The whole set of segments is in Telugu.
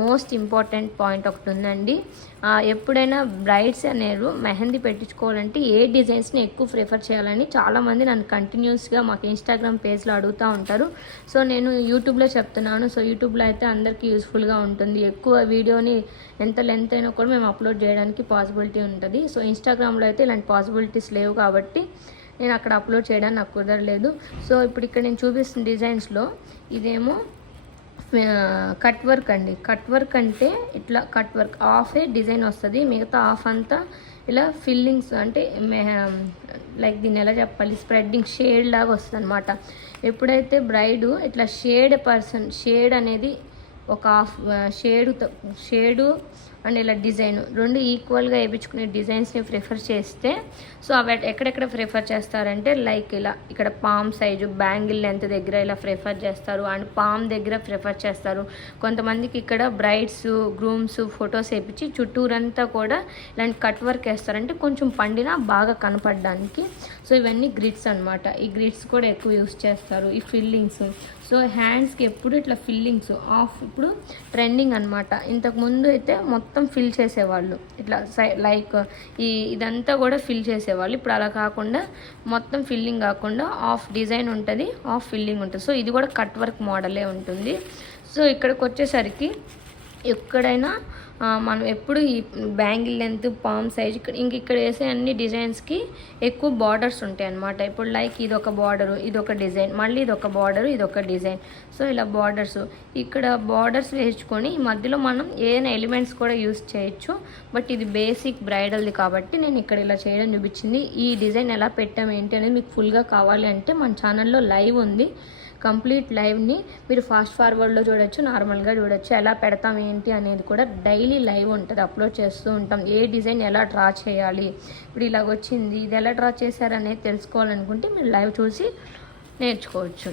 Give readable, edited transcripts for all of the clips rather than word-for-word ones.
మోస్ట్ ఇంపార్టెంట్ పాయింట్ ఒకటి ఉందండి. ఎప్పుడైనా బ్రైడ్స్ అనేరు మెహందీ పెట్టించుకోవాలంటే ఏ డిజైన్స్ని ఎక్కువ ప్రిఫర్ చేయాలని చాలామంది నన్ను కంటిన్యూస్గా మాకు ఇన్స్టాగ్రామ్ పేజ్లో అడుగుతూ ఉంటారు. సో నేను యూట్యూబ్లో చెప్తున్నాను. సో యూట్యూబ్లో అయితే అందరికీ యూస్ఫుల్గా ఉంటుంది. ఎక్కువ వీడియోని ఎంత లెంత్ అయినా కూడా మేము అప్లోడ్ చేయడానికి పాసిబిలిటీ ఉంటుంది. సో ఇన్స్టాగ్రామ్లో అయితే ఇలాంటి పాసిబిలిటీస్ లేవు కాబట్టి నేను అక్కడ అప్లోడ్ చేయడానికి నాకు కుదరలేదు. సో ఇప్పుడు ఇక్కడ నేను చూపిస్తున్న డిజైన్స్లో ఇదేమో కట్ వర్క్ అండి. కట్ వర్క్ అంటే ఇట్లా కట్ వర్క్ హాఫ్ ఏ డిజైన్ వస్తుంది, మిగతా హాఫ్ అంతా ఇలా ఫిల్లింగ్స్ అంటే లైక్ దీన్ని ఎలా చెప్పాలి, స్ప్రెడ్డింగ్ షేడ్ లాగా వస్తుంది అనమాట. ఎప్పుడైతే బ్రైడ్ ఇట్లా షేడ్ అనేది ఒక హాఫ్ షేడు అండ్ ఇలా డిజైన్ రెండు ఈక్వల్గా వేయించుకునే డిజైన్స్ని ప్రిఫర్ చేస్తే, సో అవి ఎక్కడెక్కడ ప్రిఫర్ చేస్తారంటే లైక్ ఇలా ఇక్కడ పామ్ సైజు బ్యాంగిల్ లెంత్ దగ్గర ఇలా ప్రిఫర్ చేస్తారు అండ్ పామ్ దగ్గర ప్రిఫర్ చేస్తారు. కొంతమందికి ఇక్కడ బ్రైడ్స్ గ్రూమ్స్ ఫొటోస్ వేయించి చుట్టూరంతా కూడా ఇలాంటి కట్ వర్క్ వేస్తారంటే కొంచెం పండినా బాగా కనపడడానికి. సో ఇవన్నీ గ్రిడ్స్ అనమాట. ఈ గ్రిడ్స్ కూడా ఎక్కువ యూస్ చేస్తారు. ఈ ఫిల్లింగ్స్, సో హ్యాండ్స్కి ఎప్పుడు ఇట్లా ఫిల్లింగ్స్ ఆఫ్ ఇప్పుడు ట్రెండింగ్ అనమాట. ఇంతకుముందు అయితే మొత్తం ఫిల్ చేసేవాళ్ళు ఇట్లా లైక్ ఇదంతా కూడా ఫిల్ చేసేవాళ్ళు. ఇప్పుడు అలా కాకుండా మొత్తం ఫిల్లింగ్ కాకుండా ఆఫ్ డిజైన్ ఉంటుంది, ఆఫ్ ఫిల్లింగ్ ఉంటుంది. సో ఇది కూడా కట్ వర్క్ మోడలే ఉంటుంది. సో ఇక్కడికి వచ్చేసరికి ఎక్కడైనా మనం ఎప్పుడు ఈ బ్యాంగిల్ లెంత్ పామ్ సైజ్ ఇక్కడ వేసే అన్ని డిజైన్స్కి ఎక్కువ బార్డర్స్ ఉంటాయి అన్నమాట. ఇప్పుడు లైక్ ఇదొక బార్డరు, ఇదొక డిజైన్, మళ్ళీ ఇదొక బార్డరు, ఇదొక డిజైన్. సో ఇలా బార్డర్స్ ఇక్కడ బార్డర్స్ వేసుకొని ఈ మధ్యలో మనం ఏదైనా ఎలిమెంట్స్ కూడా యూస్ చేయొచ్చు. బట్ ఇది బేసిక్ బ్రైడల్ది కాబట్టి నేను ఇక్కడ ఇలా చేయడం చూపించింది. ఈ డిజైన్ ఎలా పెట్టాం ఏంటి అనేది మీకు ఫుల్గా కావాలి అంటే మన ఛానల్లో లైవ్ ఉంది. కంప్లీట్ లైవ్ని మీరు ఫాస్ట్ ఫార్వర్డ్లో చూడొచ్చు, నార్మల్గా చూడొచ్చు. ఎలా పెడతాం ఏంటి అనేది కూడా డైలీ లైవ్ ఉంటుంది, అప్లోడ్ చేస్తూ ఉంటాం. ఏ డిజైన్ ఎలా డ్రా చేయాలి, ఇప్పుడు ఇలాగ వచ్చింది ఇది ఎలా డ్రా చేశారనేది తెలుసుకోవాలనుకుంటే మీరు లైవ్ చూసి నేర్చుకోవచ్చు.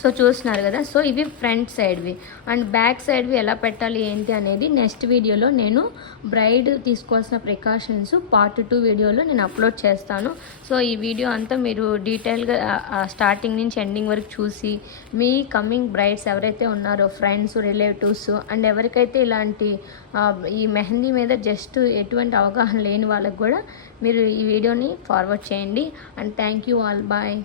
సో చూస్తున్నారు కదా. సో ఇవి ఫ్రంట్ సైడ్వి అండ్ బ్యాక్ సైడ్వి ఎలా పెట్టాలి ఏంటి అనేది నెక్స్ట్ వీడియోలో నేను బ్రైడ్ తీసుకోవాల్సిన ప్రికాషన్స్ పార్ట్ 2 వీడియోలో నేను అప్లోడ్ చేస్తాను. సో ఈ వీడియో అంతా మీరు డీటెయిల్గా స్టార్టింగ్ నుంచి ఎండింగ్ వరకు చూసి మీ కమింగ్ బ్రైడ్స్ ఎవరైతే ఉన్నారో ఫ్రెండ్స్ రిలేటివ్స్ అండ్ ఎవరికైతే ఇలాంటి ఈ మెహందీ మీద జస్ట్ ఎటువంటి అవగాహన లేని వాళ్ళకి కూడా మీరు ఈ వీడియోని ఫార్వర్డ్ చేయండి. And thank you all, bye.